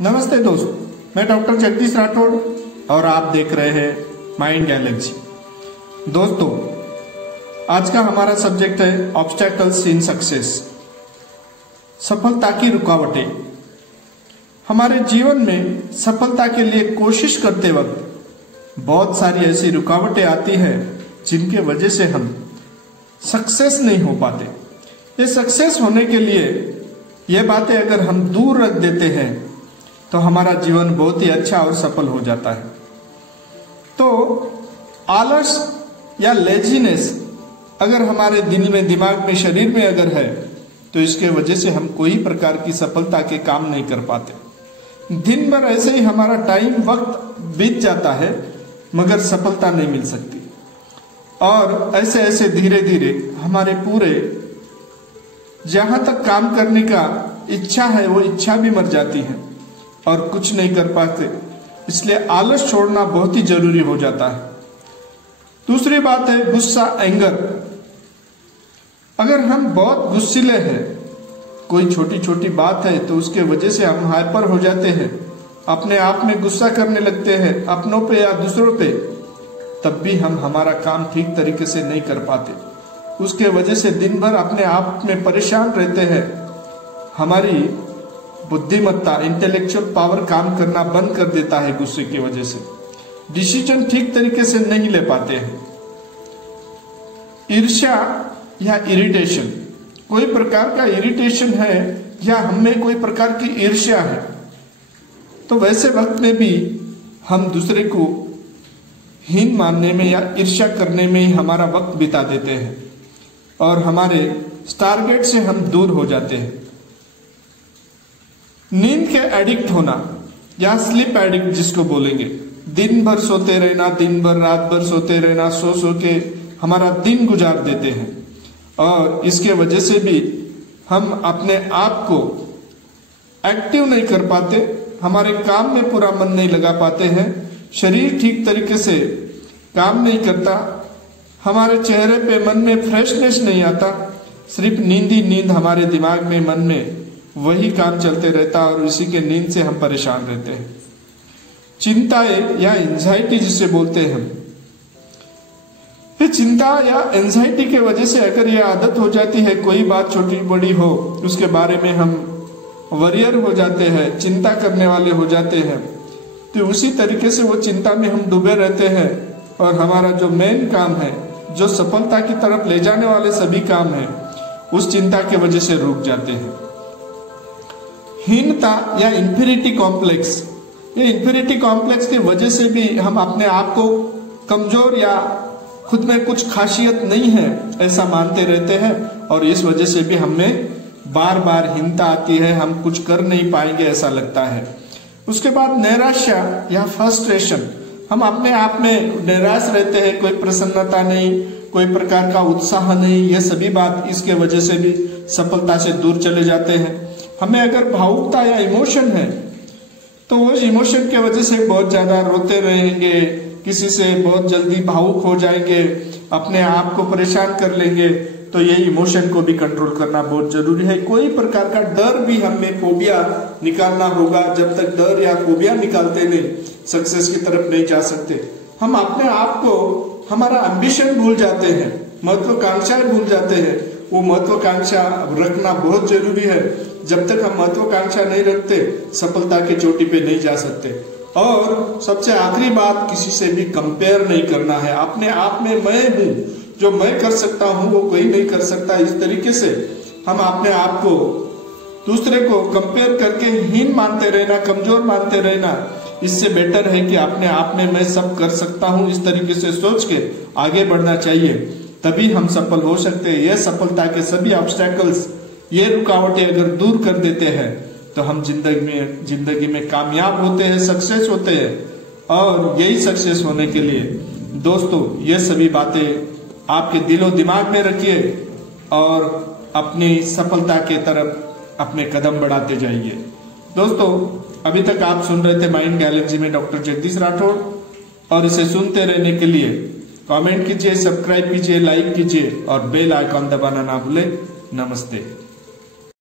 नमस्ते दोस्तों, मैं डॉक्टर जगदीश राठौड़ और आप देख रहे हैं माइंड गैलेक्सी। दोस्तों, आज का हमारा सब्जेक्ट है ऑब्स्टैकल्स इन सक्सेस, सफलता की रुकावटें। हमारे जीवन में सफलता के लिए कोशिश करते वक्त बहुत सारी ऐसी रुकावटें आती हैं जिनके वजह से हम सक्सेस नहीं हो पाते। ये सक्सेस होने के लिए ये बातें अगर हम दूर रख देते हैं तो हमारा जीवन बहुत ही अच्छा और सफल हो जाता है। तो आलस या लेजीनेस अगर हमारे दिल में, दिमाग में, शरीर में अगर है तो इसके वजह से हम कोई प्रकार की सफलता के काम नहीं कर पाते। दिन भर ऐसे ही हमारा टाइम, वक्त बीत जाता है मगर सफलता नहीं मिल सकती। और ऐसे ऐसे धीरे धीरे हमारे पूरे जहां तक काम करने का इच्छा है वो इच्छा भी मर जाती है और कुछ नहीं कर पाते। इसलिए आलस छोड़ना बहुत ही जरूरी हो जाता है। दूसरी बात है गुस्सा, एंगर। अगर हम बहुत गुस्सीले हैं, कोई छोटी छोटी बात है तो उसके वजह से हम हाइपर हो जाते हैं, अपने आप में गुस्सा करने लगते हैं अपनों पे या दूसरों पे, तब भी हम हमारा काम ठीक तरीके से नहीं कर पाते। उसके वजह से दिन भर अपने आप में परेशान रहते हैं। हमारी बुद्धिमत्ता, इंटेलेक्चुअल पावर काम करना बंद कर देता है गुस्से की वजह से। डिसीजन ठीक तरीके से नहीं ले पाते हैं। ईर्ष्या या इरिटेशन, कोई प्रकार का इरिटेशन है या हमें कोई प्रकार की ईर्ष्या है तो वैसे वक्त में भी हम दूसरे को हीन मानने में या ईर्ष्या करने में ही हमारा वक्त बिता देते हैं और हमारे टारगेट से हम दूर हो जाते हैं। नींद के एडिक्ट होना या स्लीप एडिक्ट जिसको बोलेंगे, दिन भर सोते रहना, दिन भर रात भर सोते रहना, सो सो के हमारा दिन गुजार देते हैं और इसके वजह से भी हम अपने आप को एक्टिव नहीं कर पाते, हमारे काम में पूरा मन नहीं लगा पाते हैं, शरीर ठीक तरीके से काम नहीं करता, हमारे चेहरे पे, मन में फ्रेशनेस नहीं आता, सिर्फ नींद ही नींद हमारे दिमाग में, मन में वही काम चलते रहता और उसी के नींद से हम परेशान रहते हैं। चिंता या एंजाइटी जिसे बोलते हैं, ये चिंता या एंजाइटी के वजह से अगर ये आदत हो जाती है, कोई बात छोटी बड़ी हो उसके बारे में हम वरियर हो जाते हैं, चिंता करने वाले हो जाते हैं, तो उसी तरीके से वो चिंता में हम डूबे रहते हैं और हमारा जो मेन काम है, जो सफलता की तरफ ले जाने वाले सभी काम है, उस चिंता के वजह से रुक जाते हैं। हीनता या इंफीरियरिटी कॉम्प्लेक्स, ये इंफीरियरिटी कॉम्प्लेक्स की वजह से भी हम अपने आप को कमजोर या खुद में कुछ खासियत नहीं है ऐसा मानते रहते हैं और इस वजह से भी हमें बार बार हीनता आती है, हम कुछ कर नहीं पाएंगे ऐसा लगता है। उसके बाद निराशा या फ्रस्ट्रेशन, हम अपने आप में निराश रहते हैं, कोई प्रसन्नता नहीं, कोई प्रकार का उत्साह नहीं, ये सभी बात इसके वजह से भी सफलता से दूर चले जाते हैं। हमें अगर भावुकता या इमोशन है तो वो इमोशन के वजह से बहुत ज्यादा रोते रहेंगे, किसी से बहुत जल्दी भावुक हो जाएंगे, अपने आप को परेशान कर लेंगे, तो ये इमोशन को भी कंट्रोल करना बहुत जरूरी है। कोई प्रकार का डर भी हमें, फोबिया निकालना होगा। जब तक डर या फोबिया निकालते नहीं, सक्सेस की तरफ नहीं जा सकते। हम अपने आप को, हमारा एम्बिशन भूल जाते हैं, महत्वाकांक्षाएं भूल जाते हैं। वो महत्वाकांक्षा रखना बहुत जरूरी है। जब तक हम महत्वाकांक्षा नहीं रखते, सफलता की चोटी पे नहीं जा सकते। और सबसे आखिरी बात, किसी से भी कंपेयर नहीं करना है। अपने आप में मैं हूं, जो मैं कर सकता हूं वो कोई नहीं कर सकता। इस तरीके से हम अपने आप को दूसरे को कंपेयर करके हीन मानते रहना, कमजोर मानते रहना, इससे बेटर है कि अपने आप में मैं सब कर सकता हूं, इस तरीके से सोच के आगे बढ़ना चाहिए। तभी हम सफल हो सकते हैं। यह सफलता के सभी ऑब्स्टैकल्स, ये रुकावटें अगर दूर कर देते हैं तो हम जिंदगी में कामयाब होते हैं, सक्सेस होते हैं। और यही सक्सेस होने के लिए दोस्तों, ये सभी बातें आपके दिलो दिमाग में रखिए और अपनी सफलता के तरफ अपने कदम बढ़ाते जाइए। दोस्तों, अभी तक आप सुन रहे थे माइंड गैलेक्सी में डॉक्टर जगदीश राठौड़, और इसे सुनते रहने के लिए कमेंट कीजिए, सब्सक्राइब कीजिए, लाइक कीजिए और बेल आइकॉन दबाना ना भूलें। नमस्ते।